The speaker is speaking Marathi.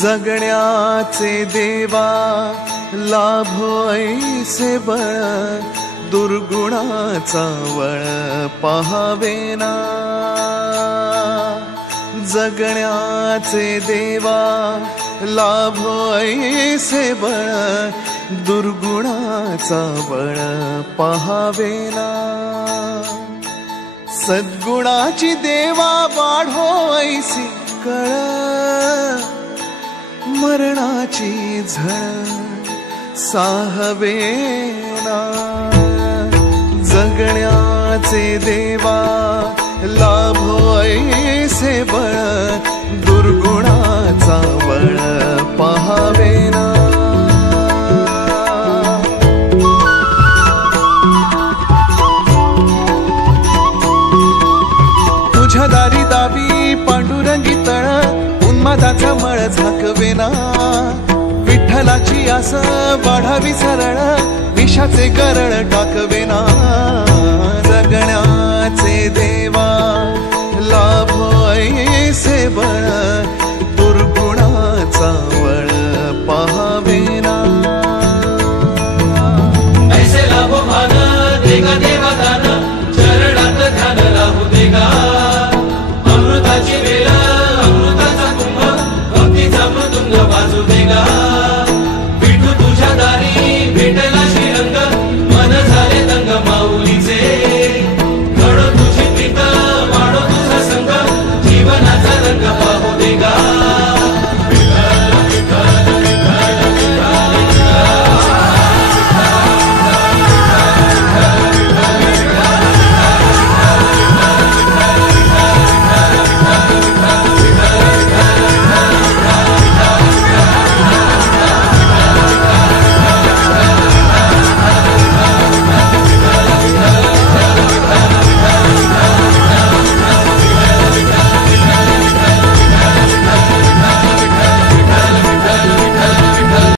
जगण्याचे देवा लाभो ऐसे बळ, दुर्गुणाचा वळ पहावेना। जगण्याचे देवा लाभो ऐसे बळ, दुर्गुणाचा बळ पहावेना। सद्गुणाची देवा वाढो ऐसी कळ, मरणाची झळ साहवेना। जगण्याचे देवा लाभो ऐसे बळ, दुर्गुणाचा बळ पहावेना। तुझ्या दारी दावी पांडुरंगी तळ, उन्मादाचा मळ झाकवेना। विठ्ठलाची आस वाढावी सरळ, विषाचे गरळ टाकवेना। जगण्याचे देवा लाभो ऐसे बळ,